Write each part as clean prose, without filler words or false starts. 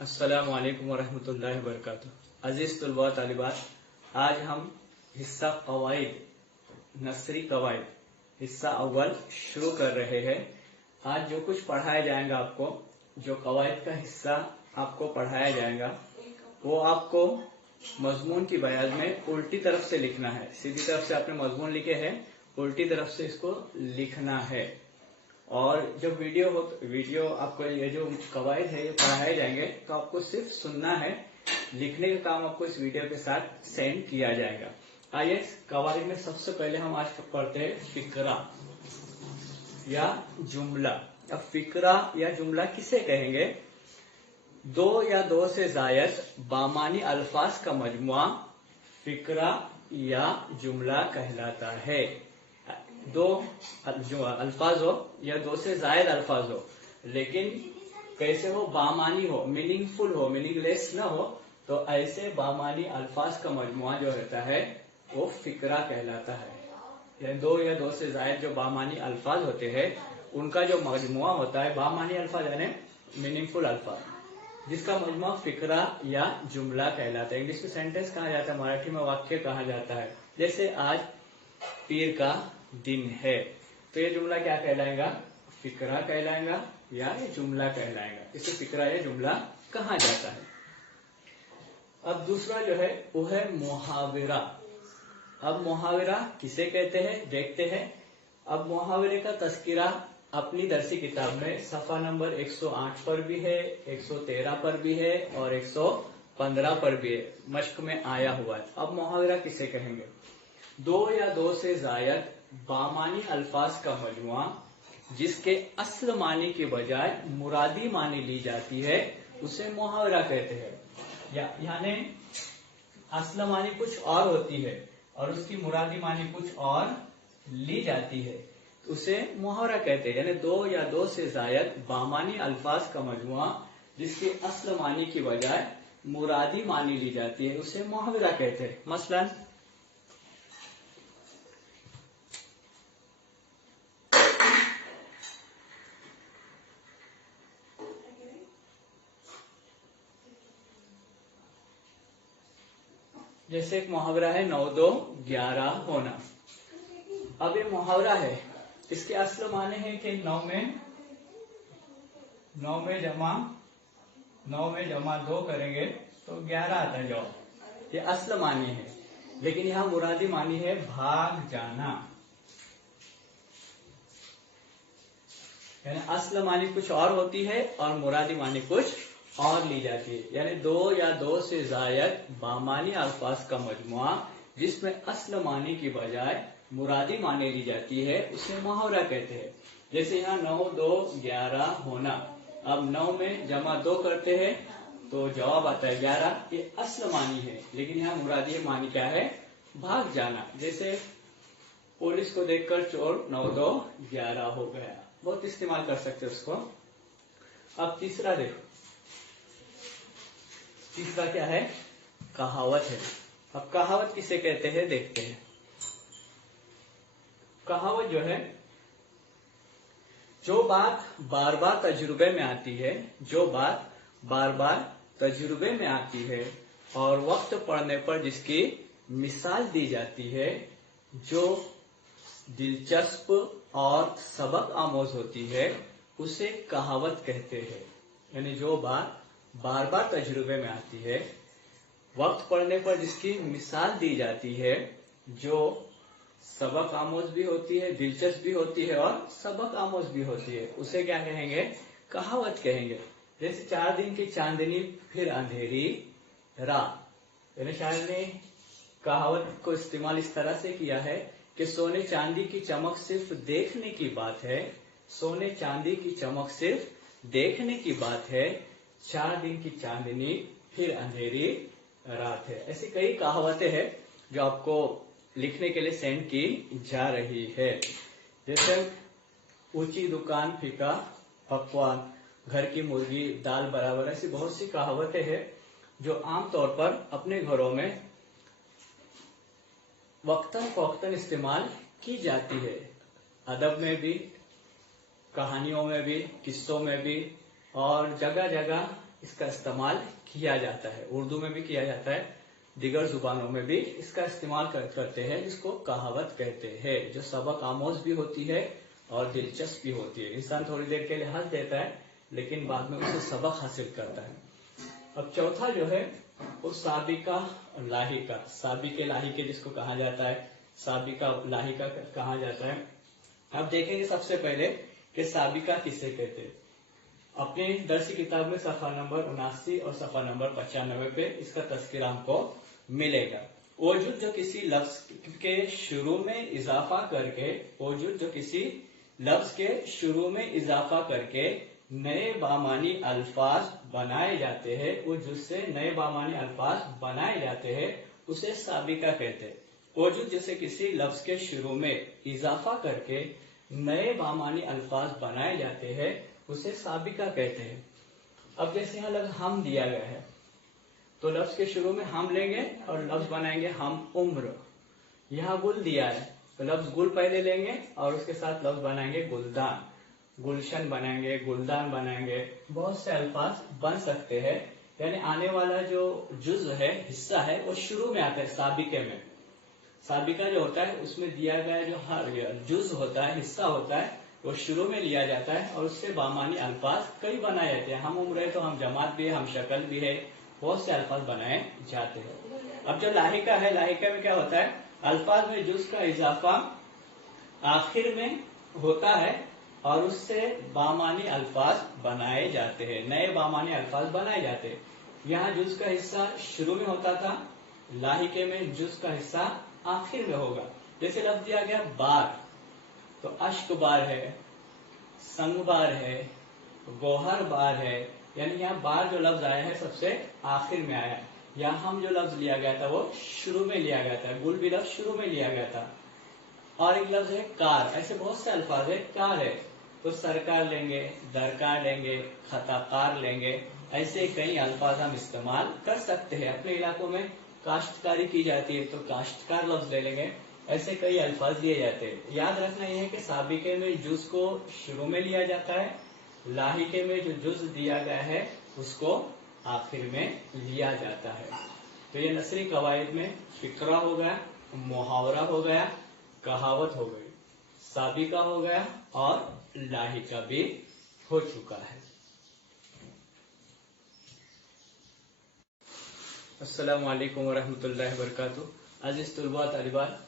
अस्सलामु अलैकुम वरहमतुल्लाहि वबरकातुहू। अजीज तलबा तालिबात, आज हम हिस्सा कवाइद नर्सरी कवाइद हिस्सा अव्वल शुरू कर रहे हैं। आज जो कुछ पढ़ाया जाएगा आपको, जो कवाइद का हिस्सा आपको पढ़ाया जाएगा, वो आपको मजमून की बयान में उल्टी तरफ से लिखना है। सीधी तरफ से आपने मजमून लिखे हैं, उल्टी तरफ से इसको लिखना है। और जब वीडियो आपको ये जो कवायद है ये पढ़ाए जाएंगे तो आपको सिर्फ सुनना है, लिखने का काम आपको इस वीडियो के साथ सेंड किया जाएगा। आइए कवायद में सबसे पहले हम आज पढ़ते हैं फिक्रा या जुमला। अब फिक्रा या जुमला किसे कहेंगे? दो या दो से जायद बामानी अल्फाज का मजमुआ फिक्रा या जुमला कहलाता है। दो जो अल्फाज हो या दो से जायद अल्फाज हो, लेकिन कैसे हो? बामानी हो, मीनिंगफुल हो, मीनिंगलेस न हो, तो ऐसे बामानी अल्फाज का मजमुआ जो रहता है वो फिक्रा कहलाता है। यानी दो या दो से जायद जो बामानी अल्फाज होते हैं उनका जो मजमुआ होता है, बामानी अल्फाज यानी मीनिंगफुल अल्फाज, जिसका मजमुआ फिक्रा या जुमला कहलाता है। इंग्लिश में सेंटेंस कहा जाता है, मराठी में वाक्य कहा जाता है। जैसे आज पीर का दिन है, तो ये जुमला क्या कहलाएगा? फिक्रा कहलाएगा या ये जुमला कहलाएगा। इसे फिक्रा या जुमला कहा जाता है। अब दूसरा जो है वो है मुहावरा। अब मुहावरा किसे कहते हैं देखते हैं। अब मुहावरे का तस्करा अपनी दरसी किताब में सफा नंबर 108 पर भी है, 113 पर भी है और 115 पर भी है, मश्क में आया हुआ है। अब मुहावरा किसे कहेंगे? दो या दो से जायद बामानी अल्फाज का मजमुआ जिसके असल मानी के बजाय मुरादी मानी ली जाती है उसे मुहावरा कहते हैं। यानी असल मानी कुछ और होती है और उसकी मुरादी मानी कुछ और ली जाती है, उसे मुहावरा कहते हैं। यानी दो या दो से जायद बामानी अल्फाज का मजमुआ जिसकी असल मानी की बजाय मुरादी मानी ली जाती है उसे मुहावरा कहते हैं। मसलन जैसे एक मुहावरा है 9 2 11 होना। अब ये मुहावरा है, इसके असल माने हैं कि 9 में जमा 2 करेंगे तो 11 आता है जवाब। ये असल मानी है, लेकिन यहाँ मुरादी मानी है भाग जाना। यानी असल मानी कुछ और होती है और मुरादी मानी कुछ और ली जाती है। यानी दो या दो से जायद बामानी अल्फाज का मजमुआ जिसमें असल मानी की बजाय मुरादी मानी ली जाती है उसे मुहावरा कहते हैं। जैसे यहाँ 9 2 11 होना। अब 9 में जमा 2 करते हैं तो जवाब आता है 11। ये असल मानी है, लेकिन यहाँ मुरादी मानी क्या है? भाग जाना। जैसे पुलिस को देखकर चोर 9 2 11 हो गया। बहुत इस्तेमाल कर सकते हैं उसको। अब तीसरा देखो, तीसरा क्या है? कहावत है। अब कहावत किसे कहते हैं देखते हैं। कहावत जो है, जो बात बार बार तजुर्बे में आती है, जो बात बार बार तजुर्बे में आती है और वक्त पड़ने पर जिसकी मिसाल दी जाती है, जो दिलचस्प और सबक आमोज होती है, उसे कहावत कहते हैं। यानी जो बात बार बार तजुर्बे में आती है, वक्त पड़ने पर जिसकी मिसाल दी जाती है, जो सबक आमोज भी होती है, दिलचस्प भी होती है और सबक आमोज भी होती है, उसे क्या कहेंगे? कहावत कहेंगे। जैसे 4 दिन की चांदनी फिर अंधेरी रात। यानी शायर ने कहावत को इस्तेमाल इस तरह से किया है कि सोने चांदी की चमक सिर्फ देखने की बात है, सोने चांदी की चमक सिर्फ देखने की बात है, 4 दिन की चांदनी फिर अंधेरी रात है। ऐसी कई कहावतें हैं जो आपको लिखने के लिए सेंड की जा रही है। जैसे ऊंची दुकान फीका पकवान, घर की मुर्गी दाल बराबर, ऐसी बहुत सी कहावतें हैं जो आमतौर पर अपने घरों में वक्तन फौक्तन इस्तेमाल की जाती है। अदब में भी, कहानियों में भी, किस्सों में भी और जगह जगह اس کا استعمال کیا جاتا ہے، اردو میں بھی کیا جاتا ہے، دیگر زبانوں میں بھی اس کا استعمال کرتے ہیں، جس کو کہاوت کہتے ہیں، جو سبق آموز بھی ہوتی ہے اور دلچسپ بھی ہوتی ہے۔ انسان تھوڑی دیر کے لیے ہنس دیتا ہے لیکن بعد میں اسے سبق حاصل کرتا ہے۔ اب چوتھا جو ہے وہ سابقہ لاحقہ، سابقہ لاحقہ جس کو کہا جاتا ہے، سابقہ لاحقہ کہا جاتا ہے۔ اب دیکھیں گے سب سے پہلے کہ سابقہ کسے کہتے ہیں۔ اپنے درسی کتاب میں صفحہ نمبر 79 اور صفحہ نمبر 95 پہ اس کا تذکرہ ہم کو ملے گا۔ وجود جو کسی لفظ کے شروع میں اضافہ کر کے، وجود جو کسی لفظ کے شروع میں اضافہ کر کے نئے بامانی الفاظ بنائے جاتے ہیں، وہ جس سے نئے بامانی الفاظ بنائے جاتے ہیں اسے سابقہ کہتے ہیں۔ وجود جیسے کسی لفظ کے شروع میں اضافہ کر کے نئے بامانی الفاظ بنائے جاتے ہیں اسے سابقہ کہتے ہیں۔ اب جیسے یہاں لفظ ہم دیا گیا ہے تو لفظ کے شروع میں ہم لیں گے اور لفظ بنائیں گے ہم عمر۔ یہاں گل دیا ہے تو لفظ گل پہلے لیں گے اور اس کے ساتھ لفظ بنائیں گے گلدان، گلشن بنائیں گے، گلدان بنائیں گے، بہت سے الفاظ بن سکتے ہیں۔ یعنی آنے والا جو جزء ہے، حصہ ہے، وہ شروع میں آتا ہے سابقے میں۔ سابقہ جو ہوتا ہے اس میں دیا گیا جو ہر جزء ہوتا ہے، حصہ ہوتا ہے، وہ شروع میں لیا جاتا ہے اور اس سے بامانی الفاظ کئی بنائے جاتے ہیں۔ ہم عمر ہے تو ہم جماعت بھی ہے، ہم شکل بھی ہے، بہت سے الفاظ بنائے جاتے ہیں۔ اب جو لاحقہ ہے، لاحقہ میں کیا ہوتا ہے؟ الفاظ میں جزء کا اضافہ آخر میں ہوتا ہے اور اس سے بامانی الفاظ بنائے جاتے ہیں، نئے بامانی الفاظ بنائے جاتے ہیں۔ یہاں جزء کا حصہ شروع میں ہوتا تھا، لاحقے میں جزء کا حصہ آخر میں ہوگا۔ جیسے لفظ دیا گیا بار تو اشک بار ہے، سنگ بار ہے، گوہر بار ہے، یعنی یہاں بار جو لفظ آیا ہے سب سے آخر میں آیا ہے۔ یہاں ہم جو لفظ لیا گیا تھا وہ شروع میں لیا گیا تھا، گل بھی لفظ شروع میں لیا گیا تھا۔ اور ایک لفظ ہے کار، ایسے بہت سے الفاظ ہے، کار ہے تو سرکار لیں گے، درکار لیں گے، خطا کار لیں گے، ایسے کئی الفاظ ہم استعمال کر سکتے ہیں۔ اپنے علاقوں میں کاشتکاری کی جاتی ہے تو کاشتکار لفظ لے لیں گے، ایسے کئی الفاظ لیے جاتے ہیں۔ یاد رکھنا یہ ہے کہ سابقے میں جز کو شروع میں لیا جاتا ہے، لاحقے میں جو جز دیا گیا ہے اس کو آخر میں لیا جاتا ہے۔ تو یہ نثری قواعد میں فقرہ ہو گیا، محاورہ ہو گیا، کہاوت ہو گئی، سابقہ ہو گیا اور لاحقہ بھی ہو چکا ہے۔ السلام علیکم ورحمۃ اللہ وبرکاتہ۔ عزیز طلباء طالبات،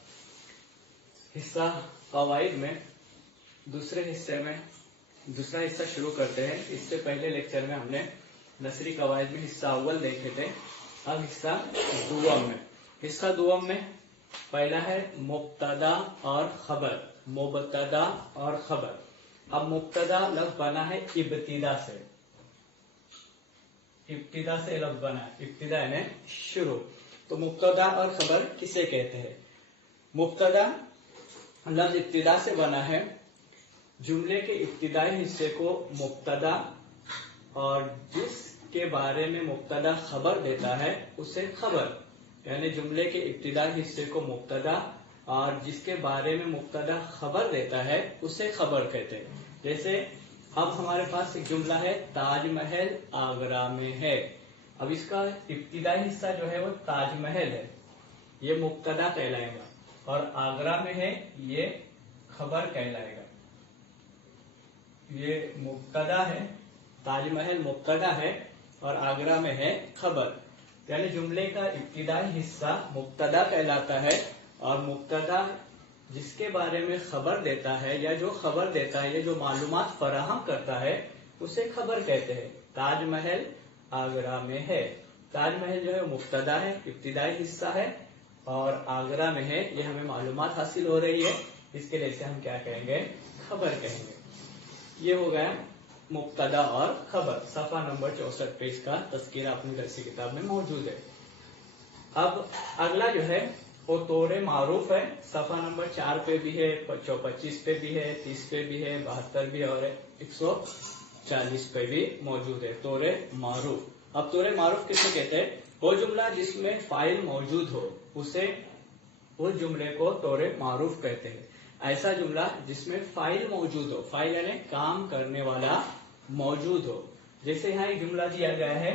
حصہ قواعد میں دوسرا حصہ شروع کرتے ہیں۔ اس سے پہلے لیکچر میں ہم نے نثری قواعد میں حصہ اول دیکھے تھے، اب حصہ دوم میں۔ حصہ دوم میں پہلا ہے مبتدا اور خبر، مبتدا اور خبر۔ اب مبتدا لفظ بنا ہے ابتدا سے، ابتدا سے لفظ بنا ہے، ابتدا یعنی شروع۔ تو مبتدا اور خبر کسے کہتے ہیں؟ مبتدا لفظ ابتدا سے بنا ہے، جملے کے ابتدائی حصے کو مبتدا اور جس کے بارے میں مبتدا خبر دیتا ہے اسے خبر، یعنی جملے کے ابتدائی حصے کو مبتدا اور جس کے بارے میں مبتدا خبر دیتا ہے اسے خبر کہتے ہیں۔ جیسے اب ہمارے پاس ایک جملہ ہے، تاج محل آگرہ میں ہے۔ اب اس کا ابتدائی حصہ جو ہے وہ تاج محل ہے، یہ مبتدا کہلائے گا، اور آگرہ میں ہے یہ خبر کہلائے گا۔ یہ مبتدا ہے، تاج محل مبتدا ہے اور آگرہ میں ہے خبر، یعنی جملے کا ابتدائی حصہ مبتدا کہلاتا ہے اور مبتدا جس کے بارے میں خبر دیتا ہے یا جو خبر دیتا ہے یا جو معلومات فراہم کرتا ہے اسے خبر کہتے ہیں۔ تاج محل آگرہ میں ہے، تاج محل جو ہے مبتدا ہے، ابتدائی حصہ ہے، اور آگرہ میں ہے، یہ ہمیں معلومات حاصل ہو رہی ہے، اس کے لیے اسے ہم کیا کہیں گے؟ خبر کہیں گے۔ یہ ہو گیا مبتدا اور خبر۔ صفحہ نمبر 64 پہ اس کا تذکرہ اپنی درسی کتاب میں موجود ہے۔ اب اگلا جو ہے وہ طور معروف ہے، صفحہ نمبر 4 پہ بھی ہے، 25 پہ بھی ہے، 30 پہ بھی ہے، 72 بھی ہے اور 140 پہ بھی موجود ہے۔ طور معروف، اب طور معروف کسے کہتے ہیں؟ وہ جملہ جس میں فاعل موجود ہو اسے، اس جملے کو طور معروف کہتے ہیں۔ ایسا جملہ جس میں فاعل موجود ہو، فاعل یعنی کام کرنے والا موجود ہو، जैसे यहाँ एक जुमला दिया गया है,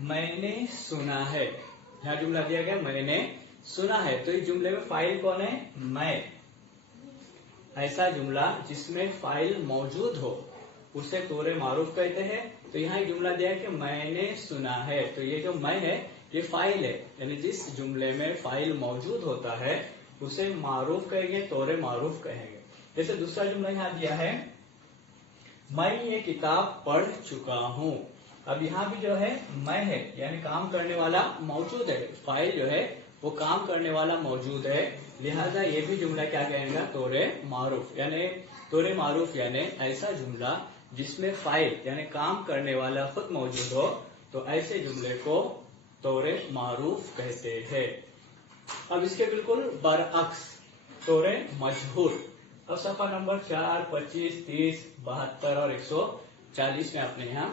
मैंने सुना है। यहाँ जुमला दिया गया मैंने सुना है, तो इस जुमले में फाइल कौन है? मैं। ऐसा जुमला जिसमें फाइल मौजूद हो उसे तोरे मारूफ कहते हैं। तो यहाँ एक जुमला दिया है कि मैंने सुना है, तो ये जो मैं है ये फाइल है, यानी जिस जुमले में फाइल मौजूद होता है उसे मारूफ कहेंगे, तोरे मारूफ कहेंगे। जैसे दूसरा जुमला यहाँ दिया है, मैं ये किताब पढ़ चुका हूँ। अब यहाँ भी जो है मैं है, यानी काम करने वाला मौजूद है, फाइल जो है वो काम करने वाला मौजूद है, लिहाजा ये भी जुमला क्या कहेंगे? तोरे मारूफ। यानी तोरे मारूफ यानी ऐसा जुमला जिसमें फाइल यानी काम करने वाला खुद मौजूद हो, तो ऐसे जुमले को तोरे मारूफ कहते हैं। अब इसके बिल्कुल बरअक्स तोरे मजहूर। अब सफा नंबर 4, 25, 30, 72 और 140 में अपने यहाँ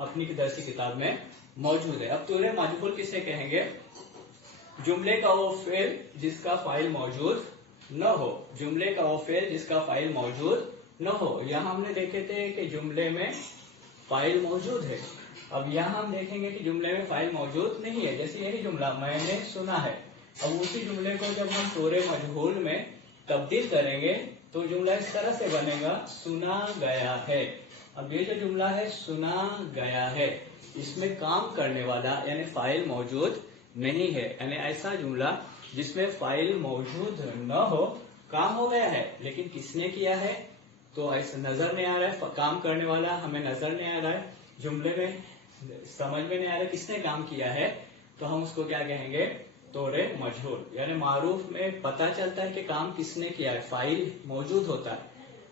अपनी दरसी किताब में मौजूद है। अब तोरे मजहूर किसे कहेंगे? जुमले का वो फेल जिसका फाइल मौजूद न हो। जुमले का वो फेल जिसका फाइल मौजूद न हो। यहाँ हमने देखे थे कि जुमले में फाइल मौजूद है। अब यहाँ हम देखेंगे कि जुमले में फाइल मौजूद नहीं है। जैसे यही जुमला मैंने सुना है, अब उसी जुमले को जब हम तोरे मजहूल में तब्दील करेंगे तो जुमला इस तरह से बनेगा, सुना गया है। अब ये जो जुमला है सुना गया है, इसमें काम करने वाला यानी फाइल मौजूद नहीं है। यानी ऐसा जुमला जिसमें फाइल मौजूद न हो, काम हो गया है लेकिन किसने किया है तो ऐसा नजर नहीं आ रहा है, काम करने वाला हमें नजर नहीं आ रहा है, जुमले में समझ में नहीं आ रहा है किसने काम किया है, तो हम उसको क्या कहेंगे? तोरे मजहूर। यानी मारूफ में पता चलता है कि काम किसने किया है, फाइल मौजूद होता है,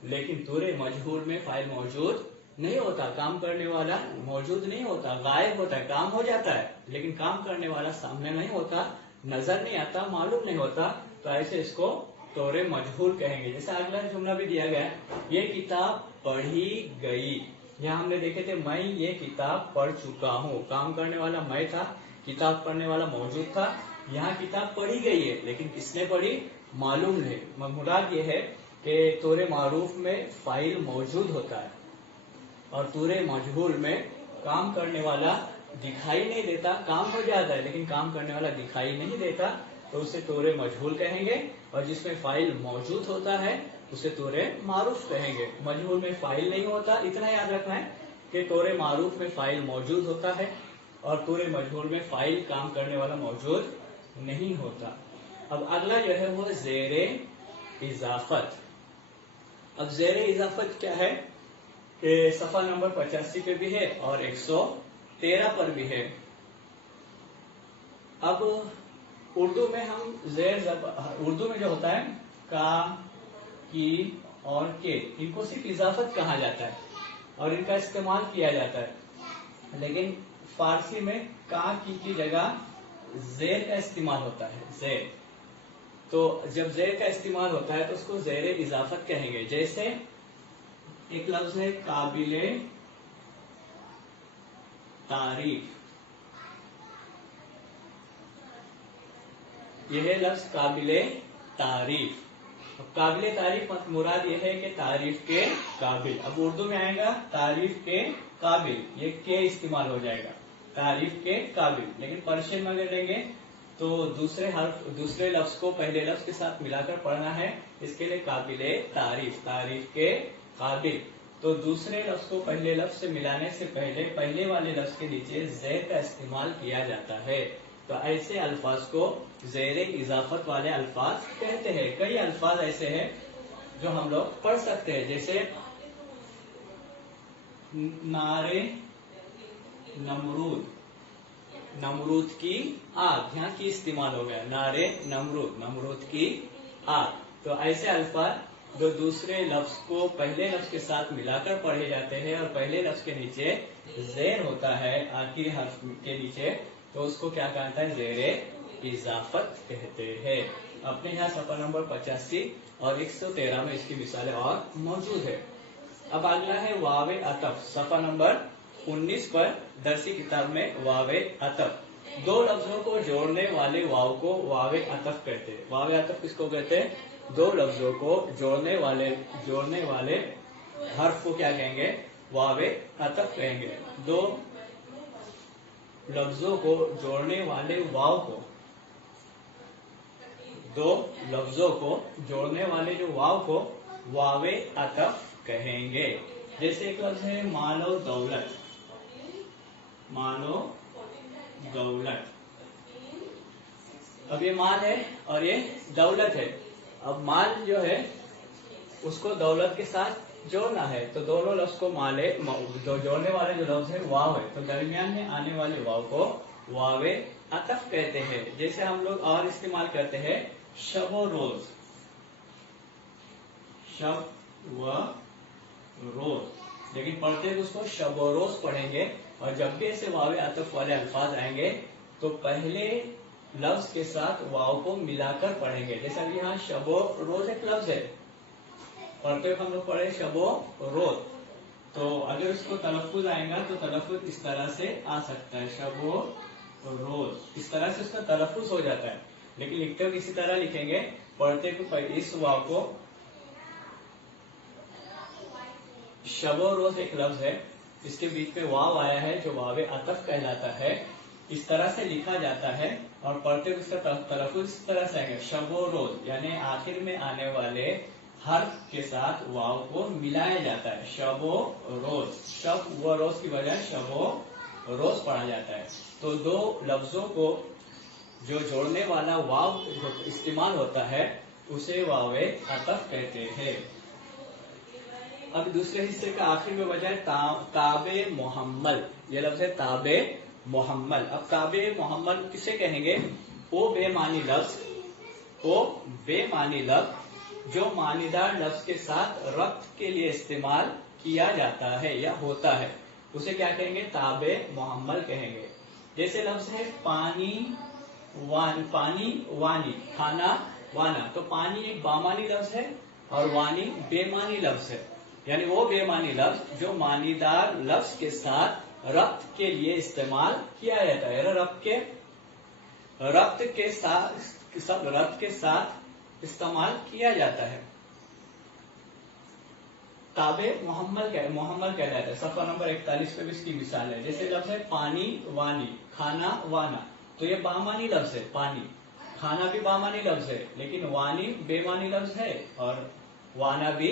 लेकिन तोरे मजहूर में फाइल मौजूद नहीं होता, काम करने वाला मौजूद नहीं होता, गायब होता है। काम हो जाता है लेकिन काम करने वाला सामने नहीं होता, नजर नहीं आता, मालूम नहीं होता, तो ऐसे इसको तोरे मजहूर कहेंगे। जैसे अगला जुमला भी दिया गया, ये किताब पढ़ी गई। यहाँ हमने देखे थे मैं ये किताब पढ़ चुका हूँ, काम करने वाला मैं था, किताब पढ़ने वाला मौजूद था। यहाँ किताब पढ़ी गई है लेकिन किसने पढ़ी मालूम नहीं। मुराद ये है कि तोरे मारूफ में फाइल मौजूद होता है और तोरे मजहूल में काम करने वाला दिखाई नहीं देता, काम हो जाता है लेकिन काम करने वाला दिखाई नहीं देता, तो उसे तोरे मजहूल कहेंगे। और जिसमें फाइल मौजूद होता है उसे तोरे मारूफ कहेंगे। मजहूल में फाइल नहीं होता, इतना याद रखना है कि तोरे मारूफ में फाइल मौजूद होता है और तोरे मजहूल में फाइल काम करने वाला मौजूद नहीं होता। अब अगला जो है वो ज़ेरे इजाफत। अब ज़ेरे इजाफत क्या है कि सफा नंबर 85 पे भी है और 113 पर भी है। अब उर्दू में हम उर्दू में जो होता है का, की और के, इनको सिर्फ इजाफत कहा जाता है और इनका इस्तेमाल किया जाता है, लेकिन फारसी में का की जगह जेर का इस्तेमाल होता है, जेर। तो जब जेर का इस्तेमाल होता है तो उसको जेर इजाफत कहेंगे। जैसे एक लफ्ज है काबिले तारीफ, यह है लफ्ज काबिले तारीफ। अब काबिले तारीफ मुराद यह है कि तारीफ के काबिल। अब उर्दू में आएगा तारीफ के काबिल, ये के इस्तेमाल हो जाएगा, तारीफ के काबिल। लेकिन पर्शियन में अगर लेंगे तो दूसरे लफ्ज को पहले लफ्ज के साथ मिलाकर पढ़ना है, इसके लिए काबिले तारीफ, तारीफ के काबिल। तो दूसरे लफ्ज को पहले लफ्ज से मिलाने से पहले वाले लफ्ज के नीचे ज़ेर का इस्तेमाल किया जाता है। तो ऐसे अल्फाज को ज़ेरे इजाफत वाले अल्फाज कहते हैं। कई अल्फाज ऐसे हैं जो हम लोग पढ़ सकते हैं, जैसे नारे नमरूद, नमरूद की आग, यहाँ की इस्तेमाल हो गया, नारे नमरूद, नमरूद की आग। तो ऐसे अल्फाज जो दूसरे लफ्ज को पहले लफ्ज के साथ मिलाकर पढ़े जाते हैं और पहले लफ्ज के नीचे ज़ेर होता है आखिरी हर्फ के नीचे, तो उसको क्या कहता है? ज़ेरे इजाफत कहते हैं। अपने यहाँ सफा नंबर 85 और 113 में इसकी मिसालें और मौजूद है। अब अगला है वावे अतफ, सफा नंबर 19 पर दरसी किताब में वावे अतफ। दो लफ्जों को जोड़ने वाले वाव को वावे अतफ कहते हैं। वावे अतफ किसको कहते हैं? दो लफ्जों को जोड़ने वाले हर्फ को क्या कहेंगे? वावे अतफ कहेंगे। दो लफ्जों को जोड़ने वाले वाव को, दो लफ्जों को जोड़ने वाले जो वाव को वावे अतफ कहेंगे। जैसे एक लफ्ज है मालो दौलत, मालो दौलत। अब ये माल है और ये दौलत है। अब माल जो है उसको दौलत के साथ जोड़ना है, तो दोनों लफ्ज को माले जो जोड़ने वाले जो लफ्ज है वाव है, तो दरमियान में आने वाले वाव को वावे अतफ कहते हैं। जैसे हम लोग और इस्तेमाल करते हैं शबो रोज, शब व रोज, लेकिन पढ़ते हैं उसको शबो रोज पढ़ेंगे। और जब भी ऐसे वावे अतफ वाले अल्फाज आएंगे तो पहले लफ्ज के साथ वाव को मिलाकर पढ़ेंगे। जैसे अभी यहाँ शबो रोज एक लफ्ज है, पढ़ते हुए हम लोग पढ़े शबो रोज, तो अगर उसको तलफ्फुज आएगा तो तलफ्फुज इस तरह से आ सकता है, शबो रोज, इस तरह से उसका तलफ्फुज हो जाता है। लेकिन लिखते हुए इसी तरह लिखेंगे, पढ़ते हुए इस वाव को, शबो रोज एक लफ्ज है, इसके बीच में वाव आया है जो वावे अतफ कहलाता है, इस तरह से लिखा जाता है। और पढ़ते हुए उसका तलफ्फुज इस तरह से आएगा शबो रोज, यानी आखिर में आने वाले हर्फ के साथ वाव को मिलाया जाता है, शबो रोज। शब व रोज की बजाय शबो रोज पढ़ा जाता है। तो दो लफ्जों को जो जोड़ने वाला वाव जो इस्तेमाल होता है उसे वावे अतफ कहते हैं। अब दूसरे हिस्से का आखिर में बजाय ताबे मोहम्मल, ये लफ्ज है ताबे मोहम्मल। अब ताबे मोहम्मल किसे कहेंगे? ओ बेमानी लफ्ज, ओ बेमानी लफ्ज जो मानीदार लफ्ज के साथ रब्त के लिए इस्तेमाल किया जाता है या होता है, उसे क्या कहेंगे? ताबे मोहम्मल कहेंगे। जैसे लफ्ज है पानी पानी वानी, खाना वाना, तो पानी एक बामानी लफ्ज है और वानी बेमानी लफ्ज है, यानी वो बेमानी लफ्ज जो मानीदार लफ्ज के साथ रब्त के लिए इस्तेमाल किया जाता है, रब्त के साथ इस्तेमाल किया जाता है। ताबे मोहम्मल कहलाता है। सफा नंबर 41 पे भी इसकी मिसाल है। जैसे लफ्ज है पानी वानी, खाना वाना, तो ये बामानी लफ्ज है पानी, खाना भी बामानी लफ्ज है, लेकिन वानी बेमानी लफ्ज है और वाना भी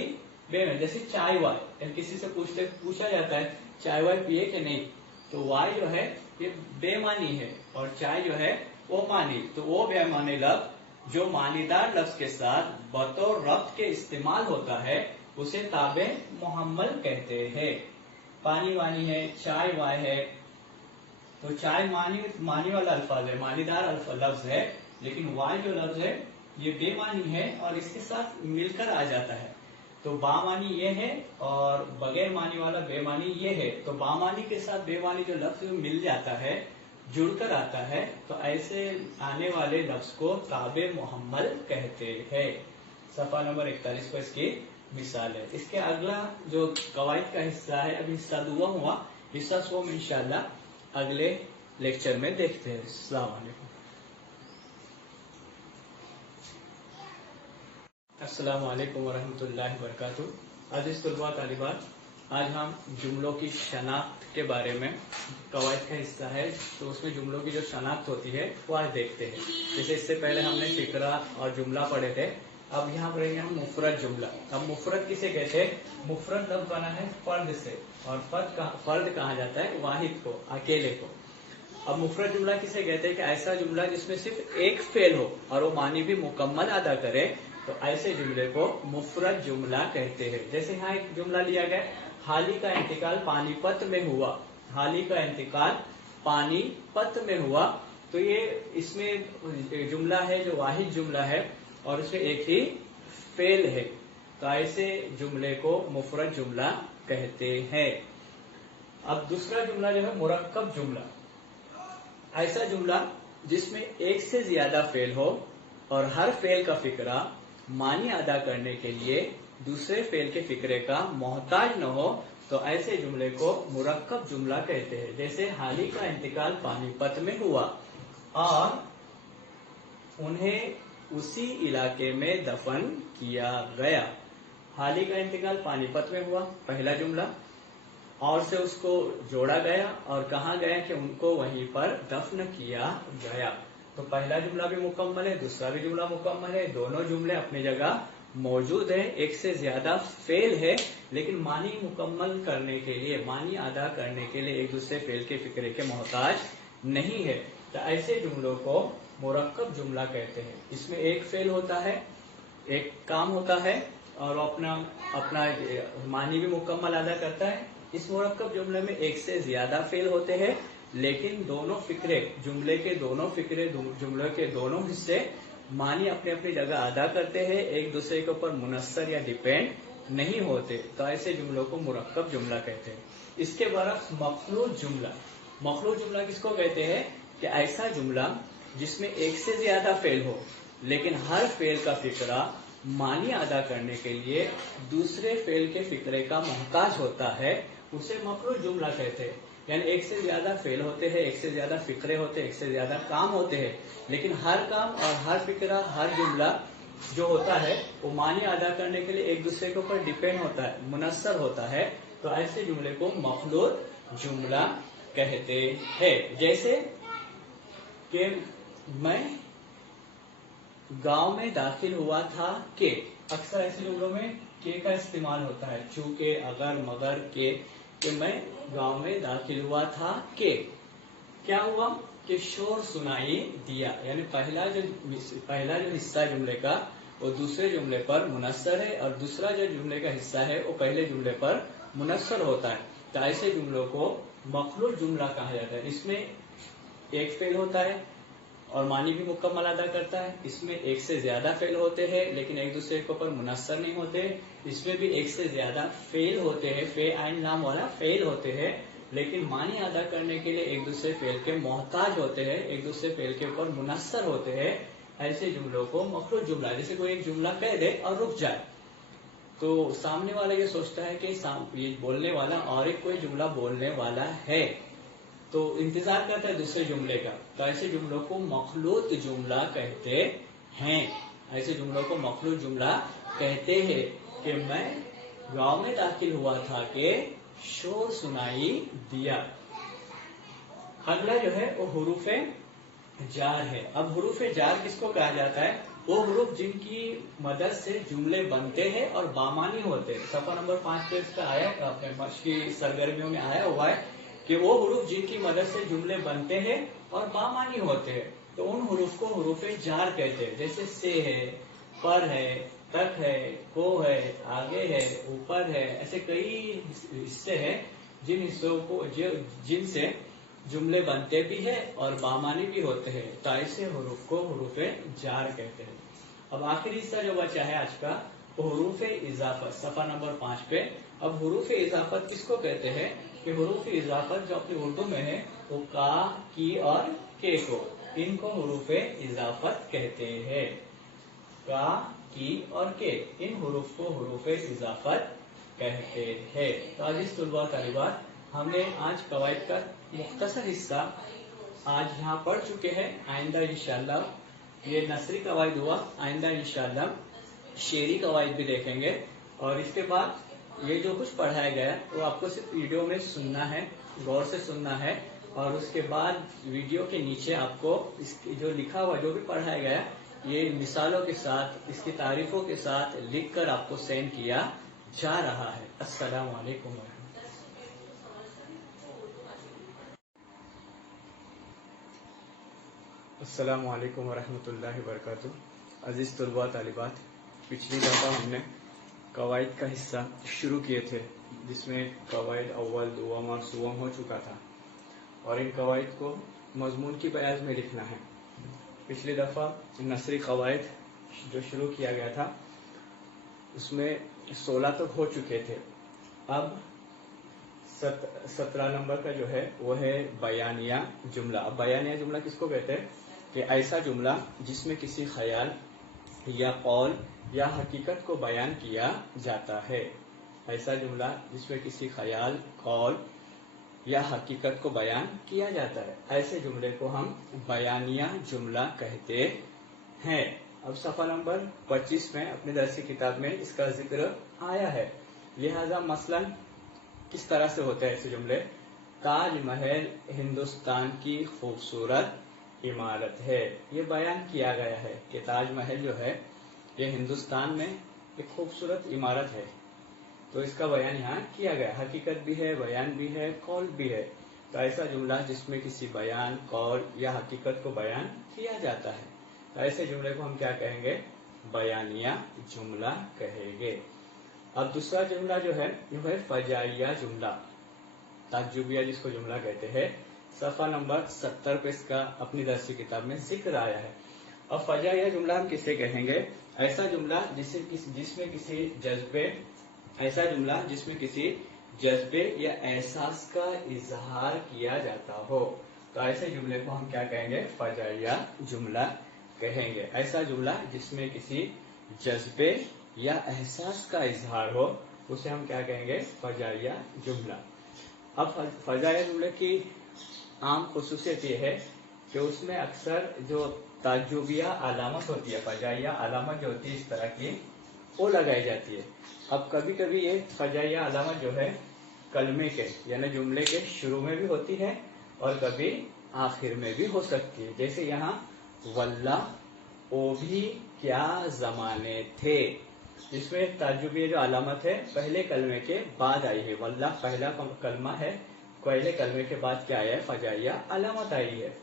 बेमानी। जैसे चाय वाय, किसी से पूछा जाता है चाय वाय पिए कि नहीं, तो वाय जो है ये बेमानी है और चाय जो है वो मानी, तो वो बेमानी लफ्ज जो मानीदार लफ्ज के साथ बतौर रब्त के इस्तेमाल होता है उसे ताबे मोहम्मल कहते हैं। पानी वानी है, चाय वाय है, तो चाय मानी वाला अल्फाज है, मानीदार लफ्ज है, लेकिन वाय जो लफ्ज है ये बेमानी है और इसके साथ मिलकर आ जाता है। तो बामानी ये है और बगैर मानी वाला बेमानी ये है, तो बामानी के साथ बेमानी जो लफ्ज मिल जाता है, जुड़कर आता है, तो ऐसे आने वाले लफ्ज को ताबे मोहम्मल कहते हैं। सफा नंबर 41 पर इसकी मिसाल है। इसके अगला जो कवायद का हिस्सा है, अभी हिस्सा दुआ हुआ, हिस्सा सोम इंशाल्लाह अगले लेक्चर में देखते हैं। अस्सलाम वालेकुम। अस्सलाम वालेकुम वरहमतुल्लाहि वबरकातुहू। अज़ीज़ तुलबा तालिबात, आज हम जुमलों की शनाख्त के बारे में, कवायद का हिस्सा है तो उसमें जुमलों की जो शनाख्त होती है वो आज देखते हैं। जैसे इससे पहले हमने फिक्रा और जुमला पढ़े थे, अब यहाँ पढ़ेंगे हम मुफरद जुमला। अब मुफरद किसे कहते हैं? मुफरद लफ्ज़ बना है फर्द से, और फर्द कहा जाता है वाहिद को, अकेले को। अब मुफरद जुमला किसे कहते हैं? कि ऐसा जुमला जिसमें सिर्फ एक फेल हो और वो मानी भी मुकम्मल अदा करे, तो ऐसे जुमले को मुफरद जुमला कहते हैं। जैसे यहाँ एक जुमला लिया गया, हाली का इंतकाल पानीपत में हुआ, हाली का इंतकाल पानीपत में हुआ, तो ये इसमें जुमला है जो वाहिद जुमला है और उसमें एक ही फेल है, तो ऐसे जुमले को मुफरद जुमला कहते हैं। अब दूसरा जुमला जो है मुरक्कब जुमला, ऐसा जुमला जिसमें एक से ज्यादा फेल हो और हर फेल का फिक्रा मानी अदा करने के लिए दूसरे फेल के फिक्रे का मोहताज न हो, तो ऐसे जुमले को मुरक्कब जुमला कहते हैं। जैसे हाली का इंतकाल पानीपत में हुआ और उन्हें उसी इलाके में दफन किया गया। हाली का इंतकाल पानीपत में हुआ, पहला जुमला, और से उसको जोड़ा गया और कहा गया कि उनको वहीं पर दफन किया गया। तो पहला जुमला भी मुकम्मल है, दूसरा भी जुमला मुकम्मल है, दोनों जुमले अपनी जगह मौजूद है। एक से ज्यादा फेल है, लेकिन मानी मुकम्मल करने के लिए, मानी अदा करने के लिए एक दूसरे फेल के फिक्रे के मोहताज नहीं है। तो ऐसे जुमलों को मुरक्कब जुमला कहते हैं। इसमें एक फेल होता है, एक काम होता है और अपना मानी भी मुकम्मल अदा करता है। इस मुरक्कब जुमले में एक से ज्यादा फेल होते हैं, लेकिन दोनों फिक्रे, जुमले के दोनों फिक्रे, जुमले के दोनों हिस्से मानी अपनी अपनी जगह अदा करते हैं, एक दूसरे के ऊपर मुनस्सर या डिपेंड नहीं होते। तो ऐसे जुमलों को मुरक्कब जुमला कहते हैं। इसके बरक्स मखलूत जुमला। मखलूत जुमला किसको कहते हैं? कि ऐसा जुमला जिसमें एक से ज्यादा फेल हो, लेकिन हर फेल का फिक्रा मानी अदा करने के लिए दूसरे फेल के फिक्रे का मोहताज होता है, उसे मखलूत जुमला कहते हैं। यानी एक से ज्यादा फेल होते हैं, एक से ज्यादा फिक्रे होते हैं, एक से ज्यादा काम होते हैं, लेकिन हर काम और हर फिक्रा, हर जुमला जो होता है वो मानी अदा करने के लिए एक दूसरे के ऊपर डिपेंड होता है, मुनस्सर होता है। तो ऐसे जुमले को मखलूत जुमला कहते हैं। जैसे कि मैं गांव में दाखिल हुआ था के, अक्सर ऐसे जुमलों में के का इस्तेमाल होता है, चूंकि, अगर, मगर, के। कि मैं गांव में दाखिल हुआ था के क्या हुआ कि शोर सुनाई दिया। यानी पहला जो हिस्सा जुमले का वो दूसरे जुमले पर मुनस्सर है और दूसरा जो जुमले का हिस्सा है वो पहले जुमले पर मुनस्सर होता है। तो ऐसे जुमलों को मखलूत जुमला कहा जाता है। इसमें एक फेल होता है और मानी भी मुकम्मल अदा करता है। इसमें एक से ज्यादा फेल होते हैं, लेकिन एक दूसरे के ऊपर मुनस्सर नहीं होते। इसमें भी एक से ज्यादा फेल होते हैं, फे आइन नाम वाला फेल होते हैं, लेकिन मानी अदा करने के लिए एक दूसरे फेल के मोहताज होते हैं, एक दूसरे फेल के ऊपर मुनस्सर होते हैं। ऐसे जुमलों को मखलूत जुमला, जैसे कोई एक जुमला कह दे और रुक जाए, तो सामने वाला ये सोचता है कि ये बोलने वाला और एक कोई जुमला बोलने वाला है, तो इंतजार करता है दूसरे जुमले का। तो ऐसे जुमलों को मखलूत जुमला कहते हैं। ऐसे जुमलों को मखलूत जुमला कहते हैं। कि मैं गांव में दाखिल हुआ था कि शोर सुनाई दिया। अगला जो है वो हुरूफे जार है। अब हुरूफे जार किसको कहा जाता है? वो हुरूफ जिनकी मदद से जुमले बनते हैं और बामानी होते हैं। सफा नंबर 5 पे इसका आया, अपने मश की सरगर्मियों में आया हुआ है कि वो हुरूफ जिनकी मदद से जुमले बनते हैं और बामानी होते हैं, तो उन हुरूफ को हुरूफे जार कहते हैं। जैसे से है, पर है, तक है, को है, आगे है, ऊपर है, ऐसे कई हिस्से हैं जिन हिस्सों को जिनसे जुमले बनते भी है और बामानी भी होते हैं। तो ऐसे हुरूफ को हुरूफे जार कहते हैं। अब आखिरी हिस्सा जो बचा है आज का, वो हुरूफे इजाफत, सफा नंबर 5 पे। अब हुरूफे इजाफत किसको कहते हैं? कि हुरूफ इजाफत जो अपनी उर्दू में है वो का, की और के को, इनको हुरूफ इजाफत कहते हैं। का, की और के, इन हुरूफ को हुरूफ इजाफत कहते हैं। तो आज इस तुलबा तालिबात हमने आज कवायद का मुख्तसर हिस्सा आज यहाँ पढ़ चुके हैं। आइंदा इंशाल्लाह ये नसरी कवायद हुआ, आइंदा इंशाल्लाह शेरी कवायद भी देखेंगे। और इसके बाद ये जो कुछ पढ़ाया गया वो आपको सिर्फ वीडियो में सुनना है, गौर से सुनना है, और उसके बाद वीडियो के नीचे आपको इसकी जो लिखा हुआ जो भी पढ़ाया गया ये मिसालों के साथ, इसकी तारीफों के साथ लिखकर आपको सेंड किया जा रहा है। अस्सलामु अलैकुम। अस्सलामु अलैकुम वरहमतुल्लाहि वबरकातुहू। अजीज तुलबा तालिबात, पिछली दफ़ा हमने कवायद का हिस्सा शुरू किए थे जिसमें कवायद अव्वल, दुआम और सुवम हो चुका था, और इन कवायद को मजमून की बयाज में लिखना है। पिछली दफ़ा नसरी कवायद जो शुरू किया गया था उसमें 16 तक हो चुके थे। अब 17 नंबर का जो है वो है बयानिया जुमला। अब बयानिया जुमला किसको कहते हैं? कि ऐसा जुमला जिसमें किसी ख्याल या कौल या हकीकत को बयान किया जाता है। ऐसा जुमला जिसमें किसी ख्याल, कौल या हकीकत को बयान किया जाता है, ऐसे जुमले को हम बयानिया जुमला कहते हैं। अब सफ़ा नंबर 25 में अपनी दरसी किताब में इसका जिक्र आया है। लिहाजा मसलन किस तरह से होते हैं ऐसे जुमले? ताज महल हिंदुस्तान की खूबसूरत इमारत है। ये बयान किया गया है कि ताजमहल जो है ये हिंदुस्तान में एक खूबसूरत इमारत है, तो इसका बयान यहाँ किया गया। हकीकत भी है, बयान भी है, कौल भी है। तो ऐसा जुमला जिसमें किसी बयान, कौल या हकीकत को बयान किया जाता है, तो ऐसे जुमले को हम क्या कहेंगे? बयानिया जुमला कहेंगे। अब दूसरा जुमला जो है वो है फजाइया जुमला, ताज्जुबिया जिसको जुमला कहते हैं। सफा नंबर 70 पे इसका अपनी दरसी किताब में जिक्र आया है। अब फजाइया जुमला हम किसे कहेंगे? ऐसा जुमला जिसमें किसी जज्बे, ऐसा जुमला जिसमें किसी जज्बे या एहसास का इजहार किया जाता हो, तो ऐसे जुमले को हम क्या कहेंगे? फजाइया जुमला कहेंगे। ऐसा जुमला जिसमें किसी जज्बे या एहसास का इजहार हो, उसे हम क्या कहेंगे? फजाइया जुमला। अब फजाइया जुमले की आम खुसूसियत ये है कि उसमें अक्सर जो ताज्जुबिया अलामत होती है, फजाइया अलामत जो होती है इस तरह की, वो लगाई जाती है। अब कभी कभी ये फजाइया अलामत जो है कलमे के यानी जुमले के शुरू में भी होती है और कभी आखिर में भी हो सकती है। जैसे यहाँ वल्लाह ओ भी क्या जमाने थे, इसमें ताज्जुबिया जो अलामत है पहले कलमे के बाद आई है। वल्लाह पहला कलमा है, पहले कलमे के बाद क्या आया है? फजाइया अलामत आई है।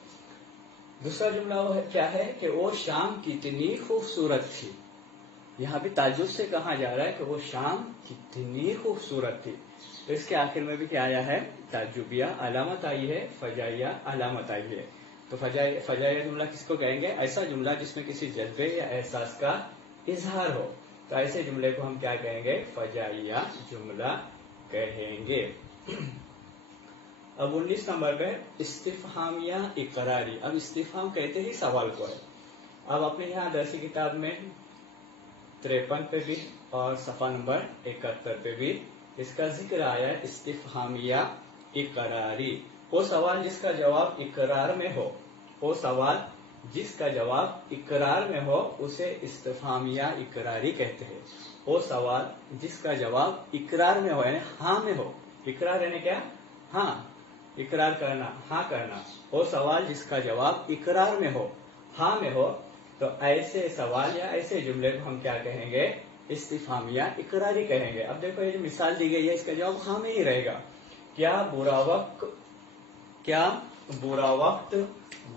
दूसरा जुमला वो क्या है कि वो शाम कितनी खूबसूरत थी। यहाँ भी ताज्जुब से कहा जा रहा है कि वो शाम कितनी खूबसूरत थी, तो इसके आखिर में भी क्या आया है? ताज्जुबिया अलामत आई है, फजाइया अलामत आई है। तो फजाइया जुमला किसको कहेंगे? ऐसा जुमला जिसमें किसी जज्बे या एहसास का इजहार हो, तो ऐसे जुमले को हम क्या कहेंगे? फजाइया जुमला कहेंगे। अब 19 नंबर पे इस्तिफहामिया इकरारी। अब इस्तिफहाम कहते ही सवाल को है। अब अपने यहाँ दरसी किताब में 53 पे भी और सफा नंबर 71 पे भी इसका जिक्र आया है, इस्तिफहामिया इकरारी। वो सवाल जिसका जवाब इकरार में हो, वो सवाल जिसका जवाब इकरार में हो उसे इस्तिफहामिया इकरारी कहते हैं। वो सवाल जिसका जवाब इकरार में हो यानी हाँ में हो, इकरार यानी क्या? हाँ, इकरार करना, हाँ करना। वो सवाल जिसका जवाब इकरार में हो, हाँ में हो, तो ऐसे सवाल या ऐसे जुमले को हम क्या कहेंगे? इस्तिफहामिया इकरारी कहेंगे। अब देखो ये जो मिसाल दी गई है इसका जवाब हाँ में ही रहेगा। क्या बुरा वक्त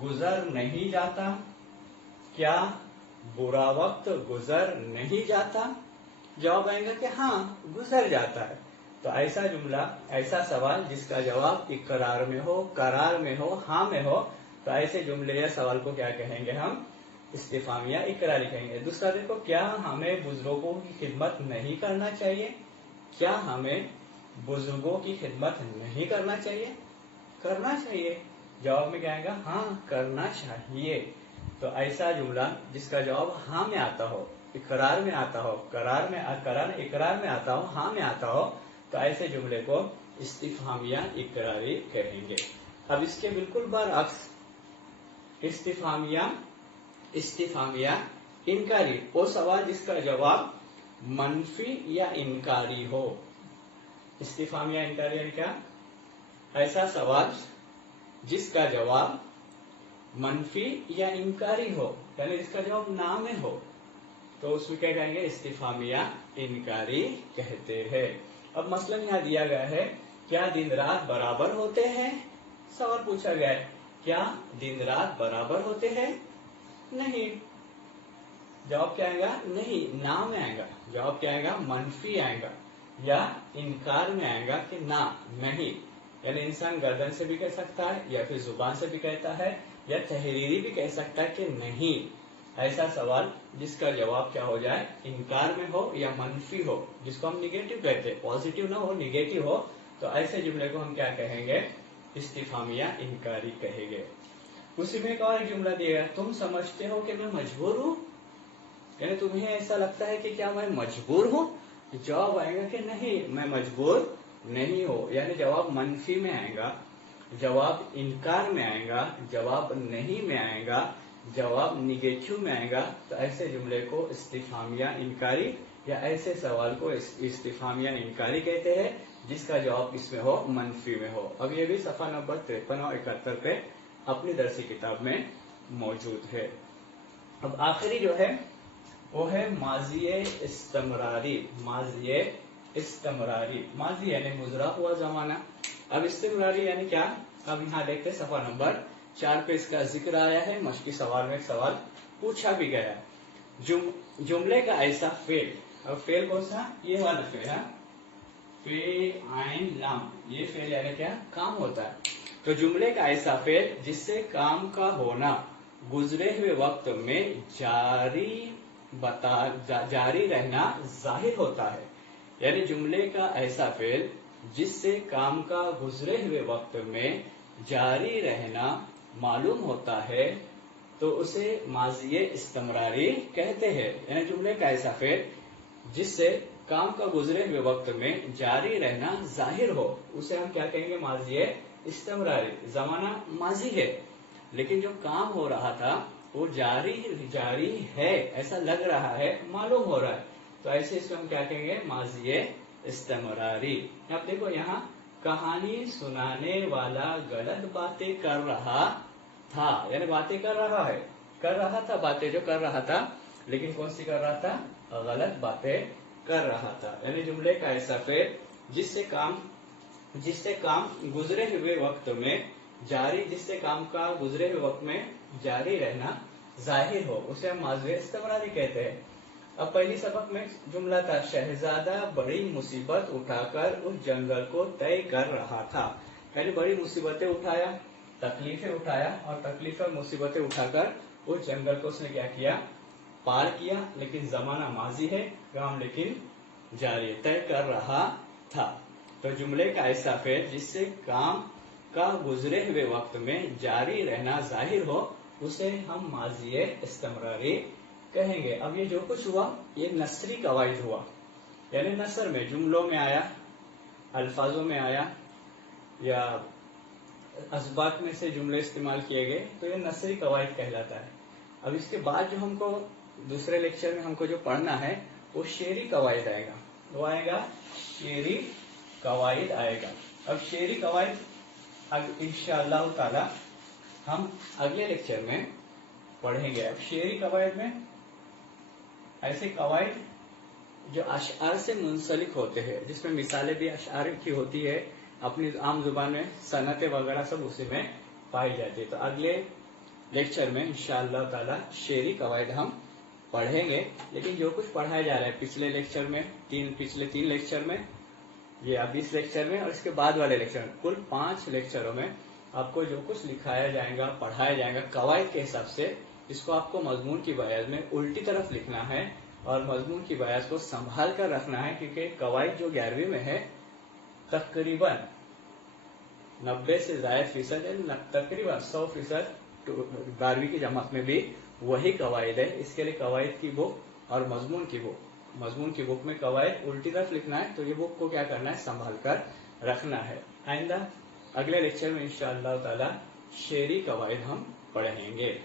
गुजर नहीं जाता? क्या बुरा वक्त गुजर नहीं जाता? जवाब आएगा कि हाँ गुजर जाता है। तो ऐसा जुमला, ऐसा सवाल जिसका जवाब इकरार में हो, करार में हो, हाँ में हो, तो ऐसे जुमले या सवाल को क्या कहेंगे? हम इस्तिफहामिया इकरारी कहेंगे। दूसरा देखो, क्या हमें बुजुर्गों की खिदमत नहीं करना चाहिए? क्या हमें बुजुर्गों की खिदमत नहीं करना चाहिए? करना चाहिए। जवाब में क्या आएगा? हाँ करना चाहिए। तो ऐसा जुमला जिसका जवाब हाँ में आता हो, इकरार में आता हो, इकरार में आता हो, हाँ में आता हो, तो ऐसे जुमले को इस्तिफहामिया इकरारी कहेंगे। अब इसके बिल्कुल बरअक्स इस्तिफहामिया इनकारी, वो सवाल जिसका जवाब मनफी या इनकारी हो। इस्तिफहामिया इनकारी यानी क्या? ऐसा सवाल जिसका जवाब मनफी या इनकारी हो, यानी जिसका जवाब ना में हो, तो उसमें क्या कहेंगे? इस्तिफहामिया इनकारी कहते हैं। अब मसलन यहाँ दिया गया है, क्या दिन रात बराबर होते हैं? सवाल पूछा गया है, क्या दिन रात बराबर होते हैं? नहीं। जवाब क्या आएगा? नहीं, ना में आएगा। जवाब क्या आएगा? मनफी आएगा या इनकार में आएगा कि ना, नहीं। यानी इंसान गर्दन से भी कह सकता है या फिर जुबान से भी कहता है या तहरीरी भी कह सकता है कि नहीं। ऐसा सवाल जिसका जवाब क्या हो जाए? इनकार में हो या मनफी हो, जिसको हम निगेटिव कहते हैं, पॉजिटिव ना हो, निगेटिव हो, तो ऐसे जुमले को हम क्या कहेंगे? इस्तिफहामिया इनकारी कहेंगे। उसी में एक और जुमला दिया, तुम समझते हो कि मैं मजबूर हूँ? यानी तुम्हें ऐसा लगता है कि क्या मैं मजबूर हूँ? जवाब आएगा कि नहीं, मैं मजबूर नहीं हो, यानी जवाब मनफी में आएगा, जवाब इनकार में आएगा, जवाब नहीं में आएगा, जवाब निगेटिव में आएगा। तो ऐसे जुमले को इस्तिफहामिया इनकारी या ऐसे सवाल को इस्तिफहामिया इनकारी कहते हैं, जिसका जवाब इसमें हो मनफी में हो। अब ये भी सफा नंबर 53 और 71 पे अपनी दरसी किताब में मौजूद है। अब आखिरी जो है वो है माजिए इस्तमरारी। माजिए इस्तमरारी, माजी यानी गुजरा हुआ जमाना। अब इस्तमरारी यानी क्या? अब यहाँ देखते सफा नंबर 4 पे इसका जिक्र आया है। मशकी सवाल में एक सवाल पूछा भी गया। जुमले का ऐसा फेल, अब फेल कौन सा? ये वाला फेल है, फे आइन लाम, ये फेल यानी क्या? काम होता है। तो जुमले का ऐसा फेल जिससे काम का होना गुजरे हुए वक्त में जारी रहना जाहिर होता है। यानी जुमले का ऐसा फेल जिससे काम का गुजरे हुए वक्त में जारी रहना मालूम होता है तो उसे माजिए इस्तमरारी कहते हैं। यानी जुमले का ऐसा फेल जिससे काम का गुजरे हुए वक्त में जारी रहना जाहिर हो उसे हम क्या कहेंगे? माजिए इस्तमरारी। जमाना माजी है लेकिन जो काम हो रहा था वो जारी है, ऐसा लग रहा है, मालूम हो रहा है, तो ऐसे इसको हम क्या कहेंगे? माजिए इस्तमरारी। अब देखो यहाँ कहानी सुनाने वाला गलत बातें कर रहा था, यानी बातें कर रहा है, कर रहा था, बातें जो कर रहा था, लेकिन कौन सी कर रहा था? गलत बातें कर रहा था। यानी जुमले का ऐसा फेल जिससे काम गुजरे हुए वक्त में जिससे काम का गुजरे हुए वक्त में जारी रहना जाहिर हो उसे हम माजिए इस्तमरारी कहते हैं। अब पहली सबक में जुमला था, शहजादा बड़ी मुसीबत उठाकर उस जंगल को तय कर रहा था। यानी बड़ी मुसीबतें उठाया, तकलीफें उठाया, और तकलीफें और मुसीबतें उठाकर उस जंगल को उसने क्या किया? पार किया। लेकिन जमाना माजी है, काम लेकिन जारी, तय कर रहा था। तो जुमले का ऐसा फेल जिससे काम का गुजरे हुए वक्त में जारी रहना जाहिर हो उसे हम माजिए इस्तमरारी कहेंगे। अब ये जो कुछ हुआ ये नसरी कवायद हुआ, यानी नसर में जुमलों में आया, अल्फाजों में आया, या असबात में से जुमले इस्तेमाल किए गए, तो ये नसरी कवायद कहलाता है। अब इसके बाद जो हमको दूसरे लेक्चर में हमको जो पढ़ना है वो शेरी कवायद आएगा। वो आएगा शेरी कवायद आएगा। अब शेरी कवायद इंशाअल्लाह ताला हम अगले लेक्चर में पढ़ेंगे। अब शेरी कवायद में ऐसे कवायद जो अशआर से मुंसलिक होते हैं, जिसमें मिसालें भी अशआर की होती है, अपनी आम जुबान में सनतें वगैरह सब उसी में पाई जाती है। तो अगले लेक्चर में इंशाअल्लाह ताला शेरी कवायद हम पढ़ेंगे। लेकिन जो कुछ पढ़ाया जा रहा है पिछले लेक्चर में, पिछले 3 लेक्चर में, ये अब इस लेक्चर में और इसके बाद वाले लेक्चर में, कुल 5 लेक्चरों में आपको जो कुछ लिखाया जाएगा, पढ़ाया जाएगा कवायद के हिसाब से, इसको आपको मजमून की बयाज में उल्टी तरफ लिखना है और मजमून की बयाज को संभाल कर रखना है, क्योंकि कवायद जो 11वीं में है तकरीबन 90 से ज्यादा फीसद, तकरीबन 100% 12वीं की जमात में भी वही कवायद है। इसके लिए कवायद की बुक और मजमून की बुक में कवायद उल्टी तरफ लिखना है, तो ये बुक को क्या करना है? संभाल कर रखना है। आइंदा अगले लेक्चर में इंशाअल्लाह ताला शेरी कवायद हम पढ़ेंगे।